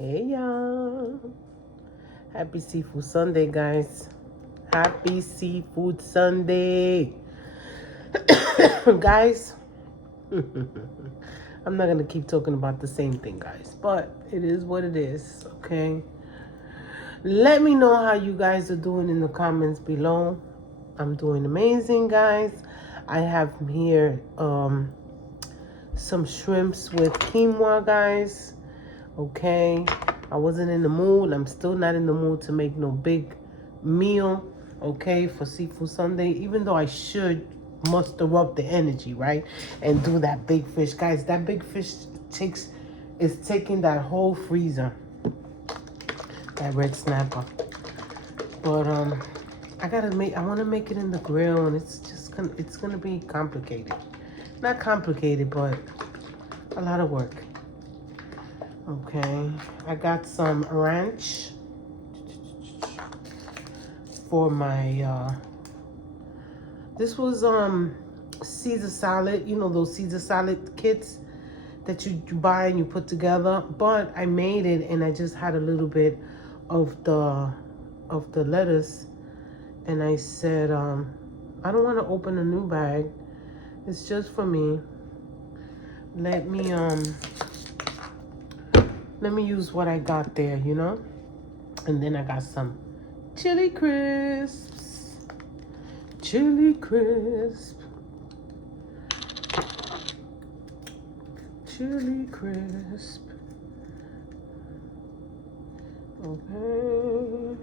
Hey y'all. Happy Seafood Sunday, guys. Happy Seafood Sunday. Guys, I'm not going to keep talking about the same thing, guys, but it is what it is, okay? Let me know how you guys are doing in the comments below. I'm doing amazing, guys. I have here some shrimps with quinoa, guys. Okay, I wasn't in the mood. I'm still not in the mood to make no big meal, okay, for Seafood Sunday, even though I should muster up the energy, right, and do that big fish. Guys, that big fish is taking that whole freezer, that red snapper. But I want to make it in the grill, and it's gonna be complicated. Not complicated, but a lot of work. Okay, I got some ranch for my this was Caesar salad, you know, those Caesar salad kits that you buy and you put together, but I made it and I just had a little bit of the lettuce, and I said I don't want to open a new bag, it's just for me. Let me use what I got there, you know. And then I got some chili crisps. Chili crisp. Chili crisp. Okay.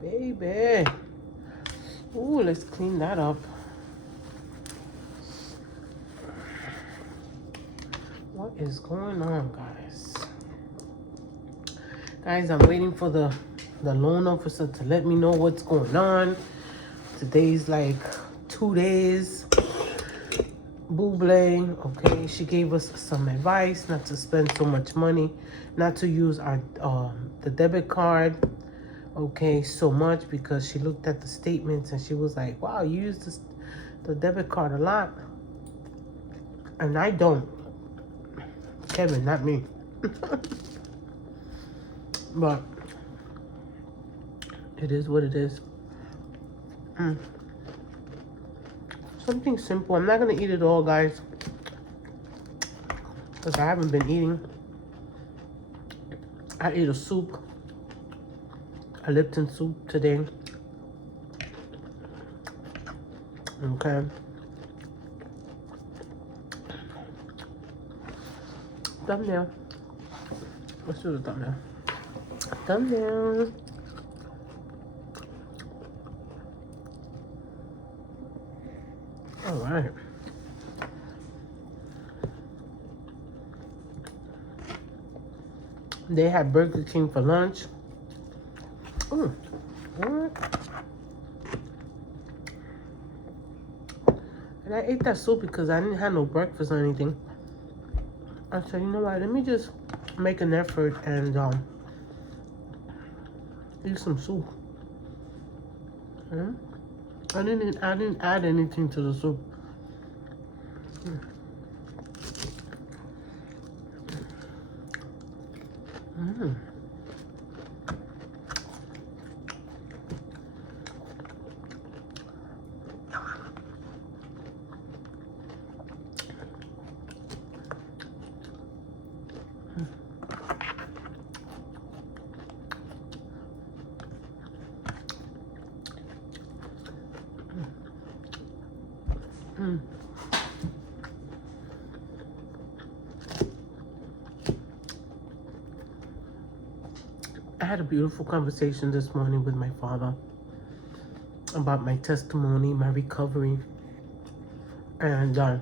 Baby. Ooh, let's clean that up. What is going on, guys? Guys, I'm waiting for the loan officer to let me know what's going on. Today's like 2 days. Buble, okay, she gave us some advice not to spend so much money, not to use our the debit card, okay, so much, because she looked at the statements and she was like, wow, you use the debit card a lot. And I don't. Kevin, not me. But it is what it is. Something simple. I'm not gonna eat it all, guys, because I haven't been eating. I ate a soup, a Lipton soup today. Okay. Thumbnail. Let's do the thumbnail. Thumbnail. All right. They had Burger King for lunch. Ooh. And I ate that soup because I didn't have no breakfast or anything. I said, you know what? Let me just make an effort and eat some soup. I didn't add anything to the soup. I had a beautiful conversation this morning with my father about my testimony, my recovery, and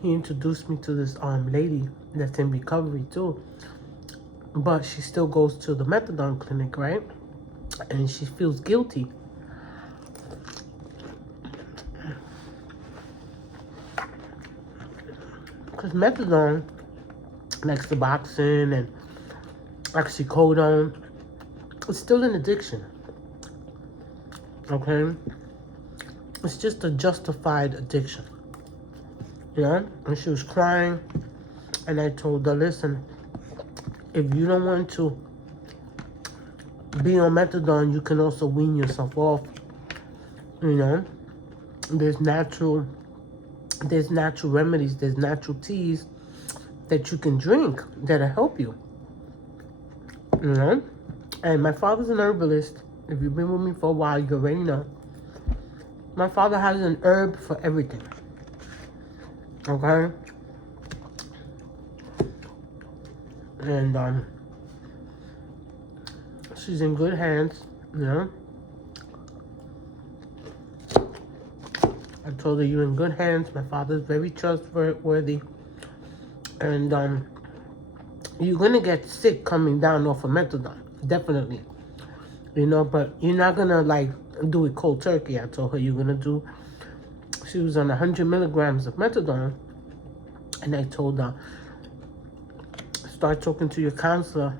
he introduced me to this lady that's in recovery too, but she still goes to the methadone clinic, right? And she feels guilty. Because methadone, like Suboxone and oxycodone, it's still an addiction. Okay? It's just a justified addiction. You know? And she was crying And I told her, listen, if you don't want to be on methadone, you can also wean yourself off. You know, there's natural remedies, there's natural teas that you can drink that'll help you. You know? And my father's an herbalist. If you've been with me for a while, you already know. My father has an herb for everything. Okay? And she's in good hands, you know? I told her you're in good hands. My father's very trustworthy. And you're gonna get sick coming down off of methadone. Definitely. You know, but you're not gonna like do it cold turkey. I told her you're gonna do, she was on 100 milligrams of methadone. And I told her, start talking to your counselor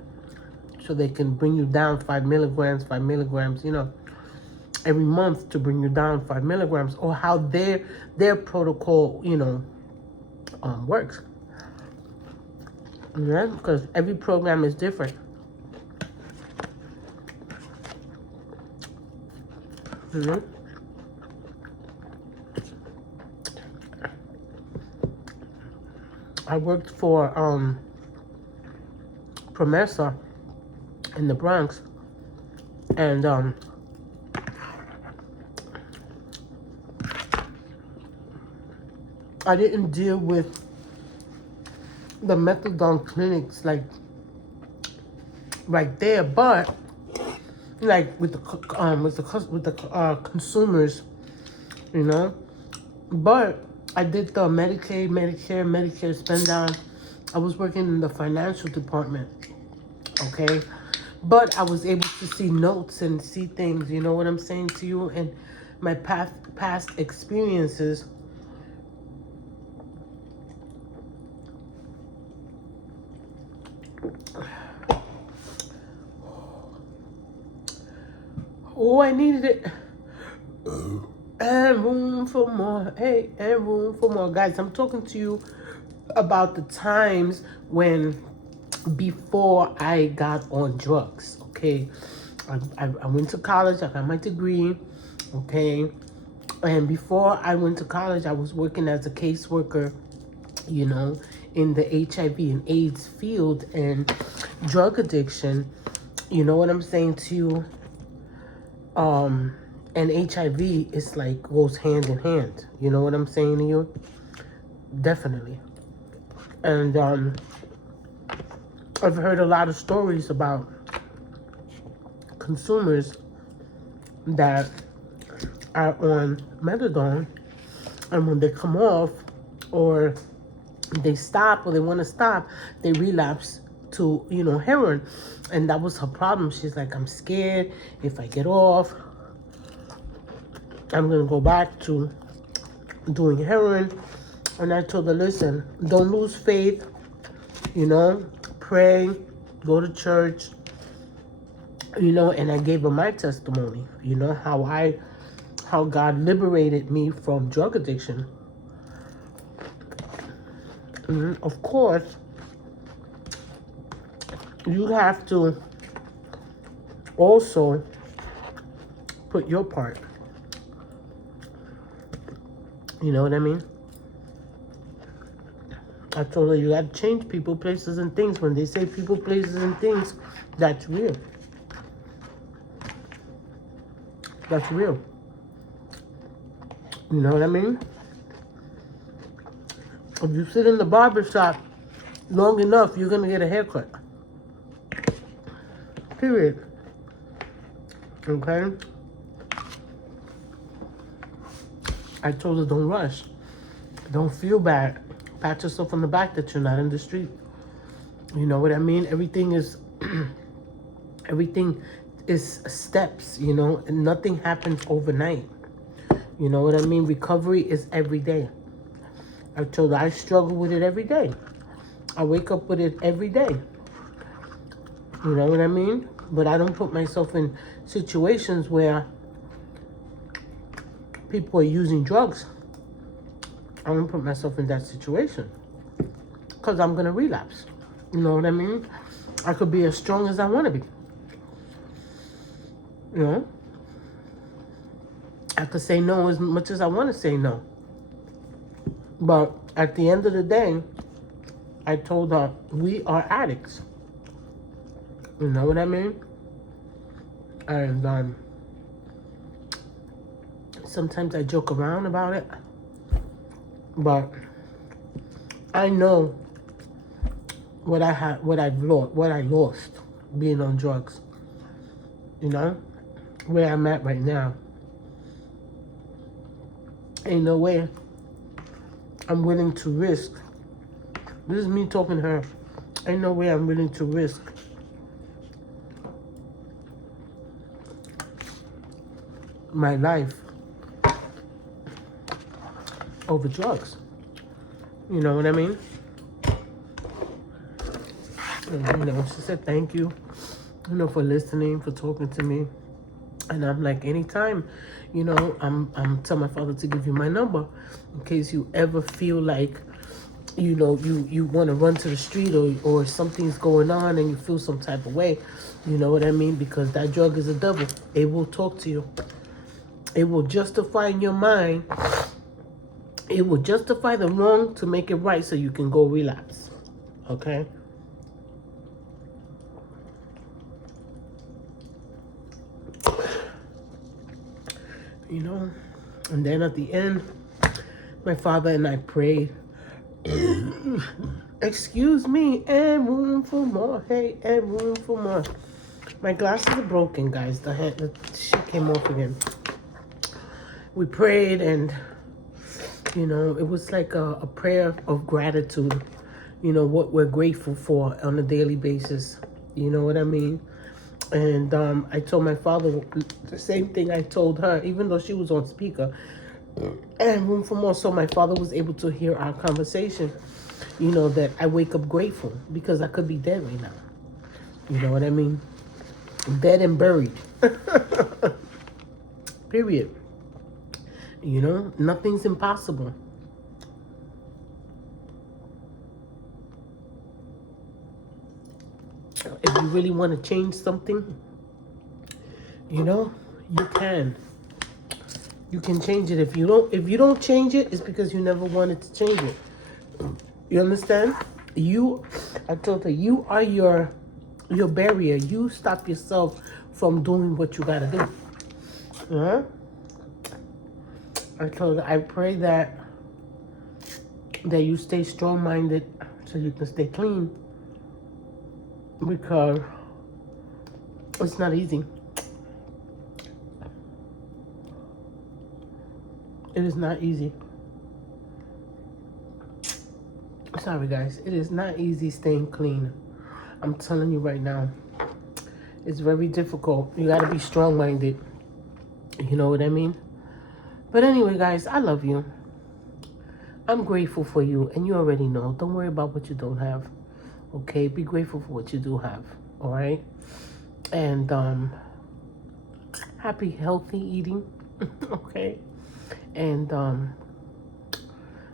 so they can bring you down 5 milligrams, you know, every month to bring you down 5 milligrams, or how their protocol, you know, works. Yeah, because every program is different. Mm-hmm. I worked for Promesa in the Bronx, and I didn't deal with the methadone clinics like right there, but like with the consumers, you know. But I did the Medicaid, Medicare spend down. I was working in the financial department, okay? But I was able to see notes and see things, you know what I'm saying to you? And my past experiences. Oh, I needed it. And room for more. Hey, and room for more. Guys, I'm talking to you about the times when, before I got on drugs, okay? I went to college, I got my degree, okay? And before I went to college, I was working as a caseworker, you know, in the HIV and AIDS field and drug addiction. You know what I'm saying to you? And HIV is like goes hand in hand. You know what I'm saying to you? Definitely. And I've heard a lot of stories about consumers that are on methadone, and when they come off or they stop or they want to stop, they relapse to, you know, heroin. And that was her problem. She's like, I'm scared if I get off, I'm going to go back to doing heroin. And I told her, listen, don't lose faith, you know, pray, go to church, you know. And I gave her my testimony, you know, how God liberated me from drug addiction. Of course, you have to also put your part. You know what I mean? I told her you got to change people, places, and things. When they say people, places, and things, that's real. That's real. You know what I mean? If you sit in the barber shop long enough, you're going to get a haircut. Period. Okay? I told her, don't rush. Don't feel bad. Pat yourself on the back that you're not in the street. You know what I mean? Everything is steps, you know, and nothing happens overnight. You know what I mean? Recovery is every day. I told her I struggle with it every day. I wake up with it every day. You know what I mean? But I don't put myself in situations where people are using drugs. I don't put myself in that situation. Because because I'm going to relapse. You know what I mean? I could be as strong as I want to be. You know? I could say no as much as I want to say no. But at the end of the day, I told her, we are addicts. You know what I mean? And sometimes I joke around about it. But I know what I lost being on drugs. You know? Where I'm at right now. Ain't no way I'm willing to risk. This is me talking to her. Ain't no way I'm willing to risk my life over drugs. You know what I mean? And, you know, she said thank you, you know, for listening, for talking to me. And I'm like, anytime, you know, I'm telling my father to give you my number in case you ever feel like, you know, you want to run to the street or something's going on and you feel some type of way. You know what I mean? Because that drug is a devil. It will talk to you. It will justify in your mind. It will justify the wrong to make it right so you can go relapse. Okay? You know? And then at the end, my father and I prayed. Excuse me, and room for more. Hey, and room for more. My glasses are broken, guys. The shit came off again. We prayed, and you know, it was like a prayer of gratitude. You know, what we're grateful for on a daily basis. You know what I mean? And I told my father the same thing I told her, even though she was on speaker. And room for more. So my father was able to hear our conversation. You know, that I wake up grateful because I could be dead right now. You know what I mean? Dead and buried. Period. You know, nothing's impossible. If you really want to change something, you know, you can. You can change it. If you don't change it, it's because you never wanted to change it. You understand? I told her, you are your barrier. You stop yourself from doing what you gotta do. Uh-huh. I told her, I pray that you stay strong-minded so you can stay clean. Because it's not easy. It is not easy. Sorry, guys. It is not easy staying clean. I'm telling you right now. It's very difficult. You got to be strong-minded. You know what I mean? But anyway, guys, I love you. I'm grateful for you, and you already know. Don't worry about what you don't have. Okay? Be grateful for what you do have. All right? And happy, healthy eating. Okay? And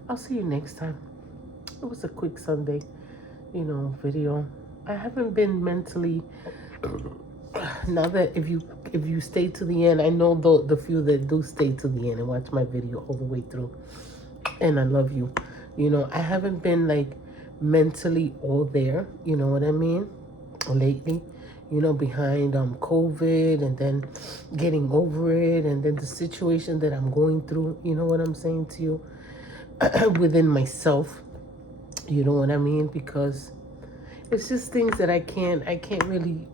I'll see you next time. It was a quick Sunday, you know, video. I haven't been mentally. Now that if you stay to the end, I know the few that do stay to the end and watch my video all the way through, and I love you. You know, I haven't been like mentally all there. You know what I mean? Lately, you know, behind COVID and then getting over it and then the situation that I'm going through. You know what I'm saying to you? Within myself. You know what I mean? Because it's just things that I can't really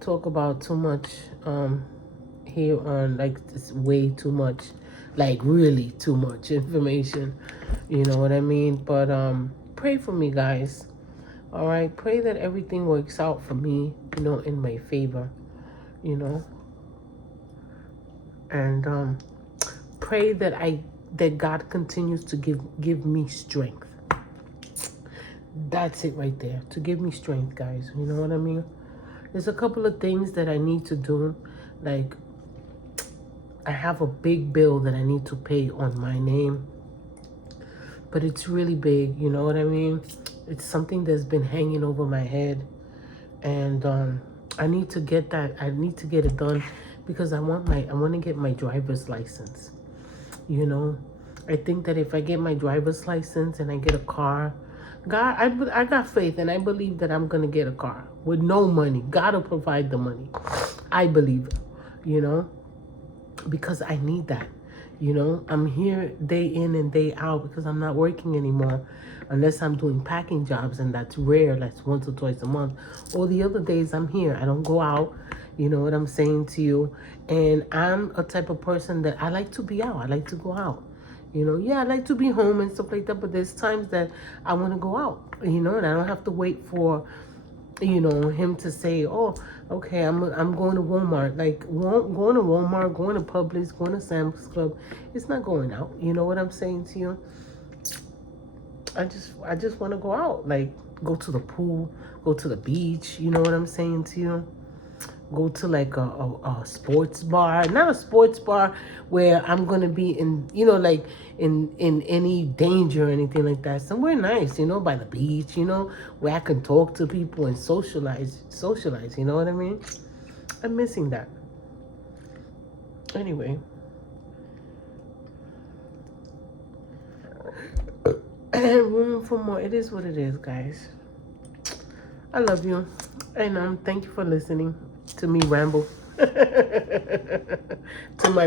talk about too much here on, like, it's way too much, like really too much information. You know what I mean? But pray for me, guys. All right, pray that everything works out for me, you know, in my favor, you know. And pray that God continues to give me strength. That's it right there. To give me strength, guys. You know what I mean? There's a couple of things that I need to do. Like, I have a big bill that I need to pay on my name. but it's really big, you know what I mean? It's something that's been hanging over my head, and I need to get that. I need to get it done because I want to get my driver's license. You know, I think that if I get my driver's license and I get a car, God, I got faith and I believe that I'm gonna get a car with no money. God will provide the money. I believe it, you know, because I need that. You know, I'm here day in and day out because I'm not working anymore unless I'm doing packing jobs, and that's rare. That's once or twice a month. All the other days I'm here. I don't go out. You know what I'm saying to you? And I'm a type of person that I like to be out. I like to go out. You know, yeah, I like to be home and stuff like that, but there's times that I want to go out, you know, and I don't have to wait for, you know, him to say, oh, okay, I'm going to Walmart. Like, going to Walmart, going to Publix, going to Sam's Club, it's not going out. You know what I'm saying to you? I just want to go out, like go to the pool, go to the beach. You know what I'm saying to you? Go to like a sports bar, not a sports bar where I'm gonna be in, you know, like in any danger or anything like that. Somewhere nice, you know, by the beach, you know, where I can talk to people and socialize. You know what I mean? I'm missing that. Anyway, room for more. It is what it is, guys. I love you, and thank you for listening to me ramble, to my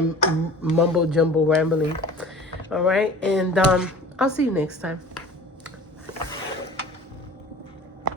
mumbo jumbo rambling. All right, and I'll see you next time.